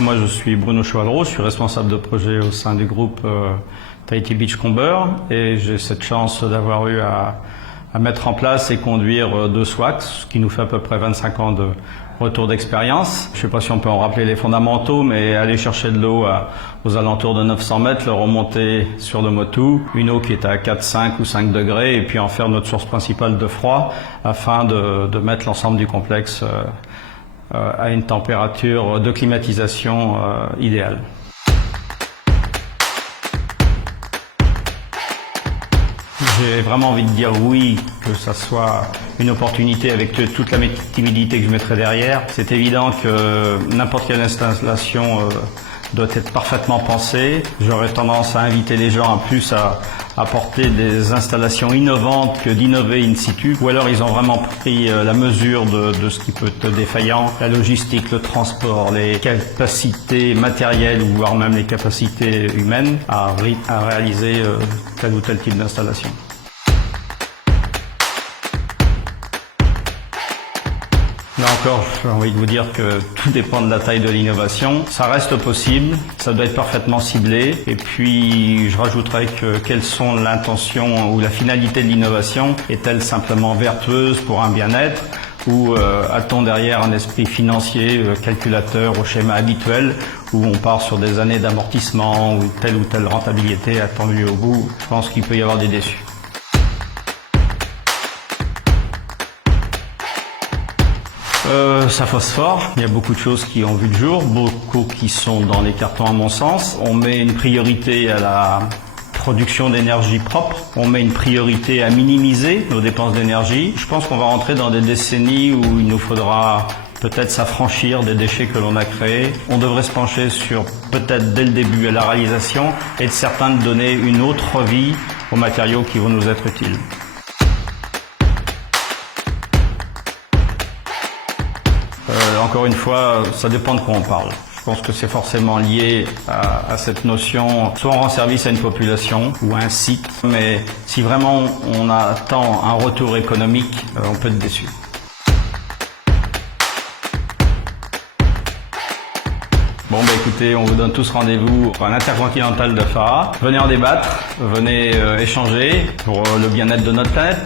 Moi, je suis Bruno Chevalereau, je suis responsable de projet au sein du groupe Tahiti Beachcomber et j'ai cette chance d'avoir eu à mettre en place et conduire 2 SWACS, ce qui nous fait à peu près 25 ans de retour d'expérience. Je ne sais pas si on peut en rappeler les fondamentaux, mais aller chercher de l'eau aux alentours de 900 mètres, le remonter sur le Motu, une eau qui est à 4, 5 ou 5 degrés, et puis en faire notre source principale de froid, afin de mettre l'ensemble du complexe à une température de climatisation idéale. J'ai vraiment envie de dire oui, que ça soit une opportunité avec toute la timidité que je mettrai derrière. C'est évident que n'importe quelle installation doit être parfaitement pensée. J'aurais tendance à inviter les gens à plus à apporter des installations innovantes que d'innover in situ. Ou alors ils ont vraiment pris la mesure de ce qui peut être défaillant, la logistique, le transport, les capacités matérielles, voire même les capacités humaines à réaliser tel ou tel type d'installation. Là encore, j'ai envie de vous dire que tout dépend de la taille de l'innovation. Ça reste possible, ça doit être parfaitement ciblé. Et puis, je rajouterais que quelles sont l'intention ou la finalité de l'innovation? Est-elle simplement vertueuse pour un bien-être? Ou a-t-on derrière un esprit financier, calculateur au schéma habituel, où on part sur des années d'amortissement ou telle rentabilité attendue au bout? Je pense qu'il peut y avoir des déçus. Ça phosphore, il y a beaucoup de choses qui ont vu le jour, beaucoup qui sont dans les cartons à mon sens. On met une priorité à la production d'énergie propre, on met une priorité à minimiser nos dépenses d'énergie. Je pense qu'on va rentrer dans des décennies où il nous faudra peut-être s'affranchir des déchets que l'on a créés. On devrait se pencher sur, peut-être dès le début à la réalisation, être certain de donner une autre vie aux matériaux qui vont nous être utiles. Encore une fois, ça dépend de quoi on parle. Je pense que c'est forcément lié à cette notion, soit on rend service à une population ou à un site, mais si vraiment on attend un retour économique, on peut être déçu. Bon écoutez, on vous donne tous rendez-vous à l'Intercontinental de Fara. Venez en débattre, venez échanger pour le bien-être de notre planète.